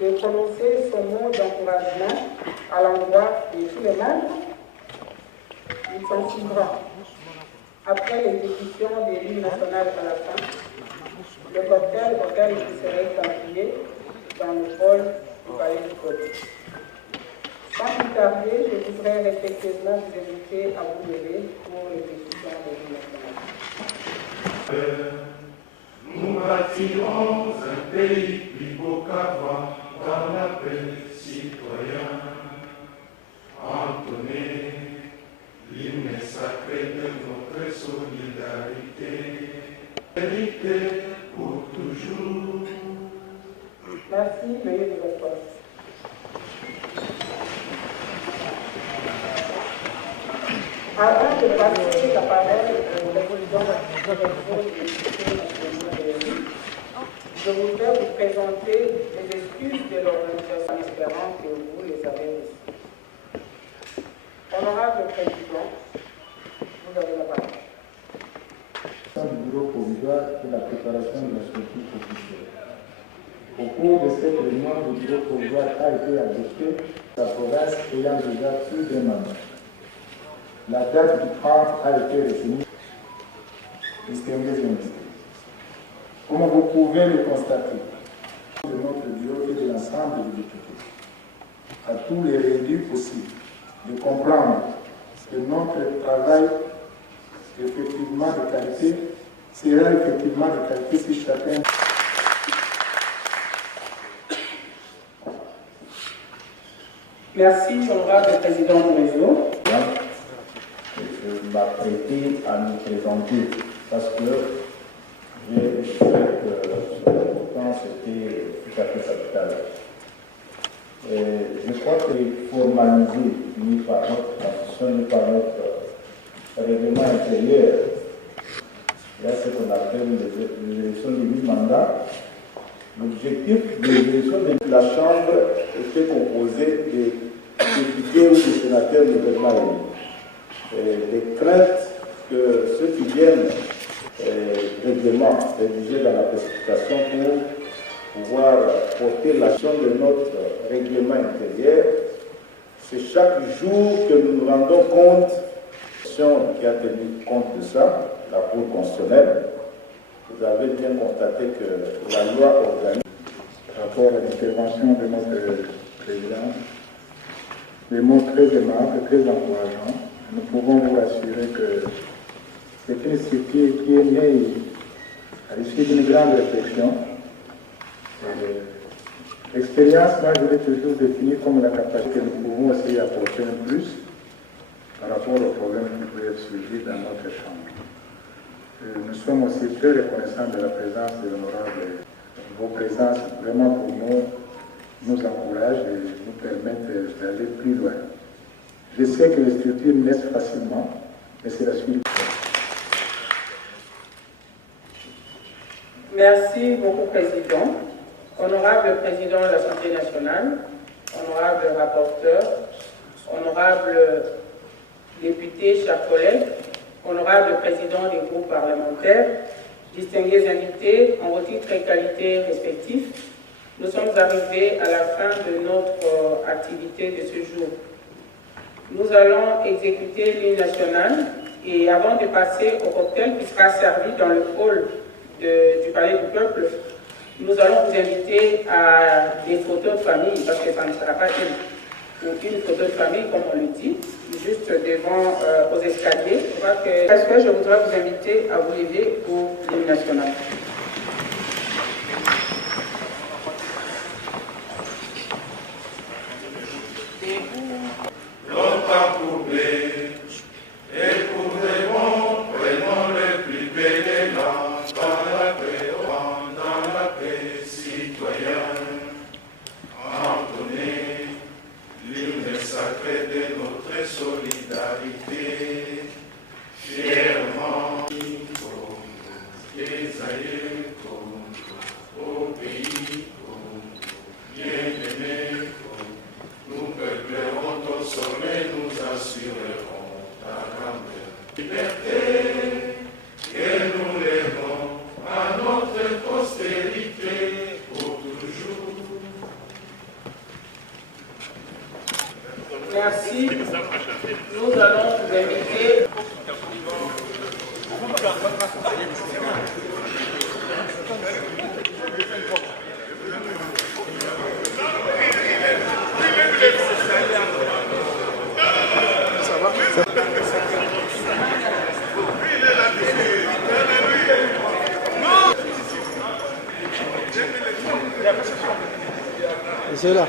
De prononcer ce mot d'encouragement à l'endroit de tous les membres. Ils sont si grands. Après l'exécution de l'hymne national à la fin, le cocktail auquel il serait convié dans le hall du palais du peuple. Sans plus tarder, je voudrais respectueusement vous inviter à vous lever pour l'exécution de l'hymne national. Nous bâtirons un pays plus beau qu'avant dans la paix citoyenne. Entonner l'hymne sacré de notre solidarité, vérité pour toujours. Merci, veuillez vous asseoir. Avant de passer la parole au président de je voudrais vous présenter les excuses de l'organisation espérant que vous les avez reçues. Honorable Président, vous avez la parole. Du bureau provisoire et la préparation de la structure officielle. Au cours de cette réunion, le bureau provisoire a été adopté, la province ayant déjà plus de membres. La date du 30 a été retenue. Distingués invités. Comme vous pouvez le constater, de notre bureau et de l'ensemble des députés, à tous les réélus possibles, de comprendre que notre travail effectivement de qualité sera effectivement de qualité si chacun. Merci, honorable président du réseau. Je m'apprêtais à nous présenter parce que j'ai fait que l'importance était tout à fait capitale. Je crois que formaliser, ni par notre constitution, ni par notre règlement intérieur, il y a ce qu'on appelle l'élection de mi-mandat. L'objectif de l'élection de la Chambre était composé de députés ou de sénateurs nouvellement élus. Les craintes que ceux qui viennent règlement rédigés dans la précipitation pour pouvoir porter l'action de notre règlement intérieur, c'est chaque jour que nous nous rendons compte qui a tenu compte de ça, la Cour constitutionnelle. Vous avez bien constaté que la loi organique, par rapport à l'intervention de notre président, des mots très aimables, très encourageants, nous pouvons vous assurer que c'est une structure qui est née à l'issue d'une grande réflexion. L'expérience, moi, je l'ai toujours définie comme la capacité que nous pouvons essayer d'apporter un plus par rapport aux problèmes qui peuvent être surgis dans notre chambre. Nous sommes aussi très reconnaissants de la présence de l'honorable. Vos présences, vraiment pour nous encouragent et nous permettent d'aller plus loin. Je sais que les structures naissent facilement, mais c'est la suite. Merci beaucoup, Président. Honorable Président de l'Assemblée nationale, honorable rapporteur, honorable députés, chers collègues, honorable Président des groupes parlementaires, distingués invités en vos titres et qualités respectifs, nous sommes arrivés à la fin de notre activité de ce jour. Nous allons exécuter l'hymne national et avant de passer au cocktail qui sera servi dans le hall du Palais du Peuple, nous allons vous inviter à des photos de famille, parce que ça ne sera pas une photo de famille, comme on le dit, juste devant aux escaliers. Parce que je voudrais vous inviter à vous lever pour l'hymne national. Longtemps courbé, et pour les bons, prenons le plus bel élan dans la paix citoyenne. Entonner l'hymne solidarité, fièrement, les aïeux, au pays, bien-aimés, nous peuplerons ton sommet, nous assurerons ta grandeur. Liberté, que nous lèverons à notre postérité pour toujours. Merci. Nous allons vous inviter. C'est là.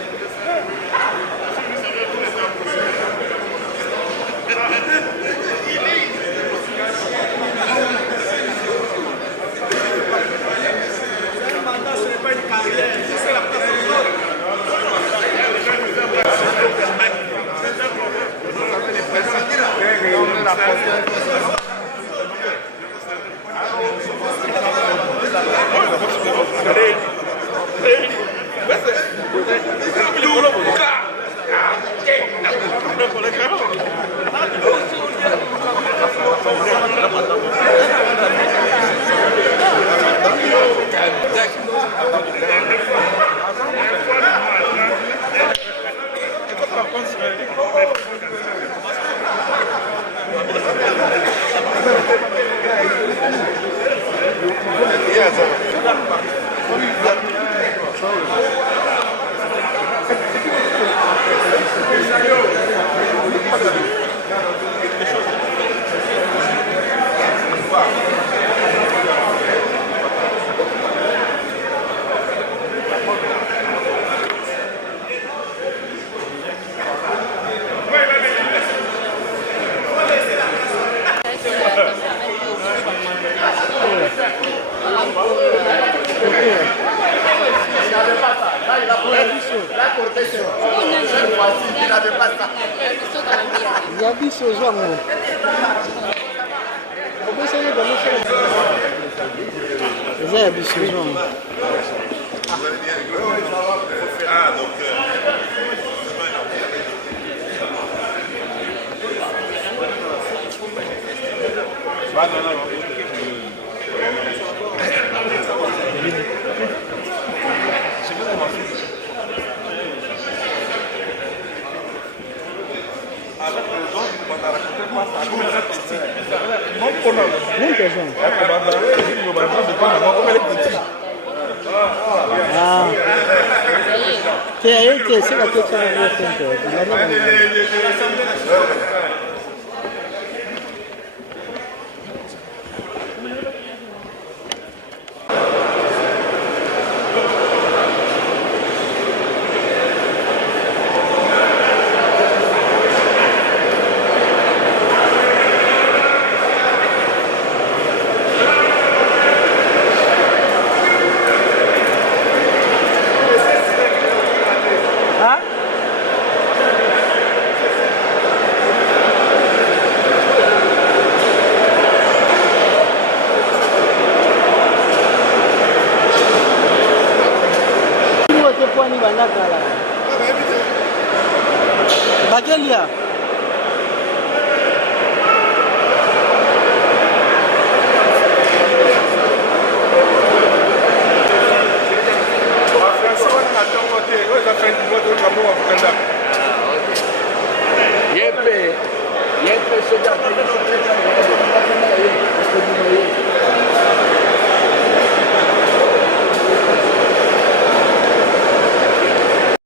C'est la question Bagelia. Yepe, soja,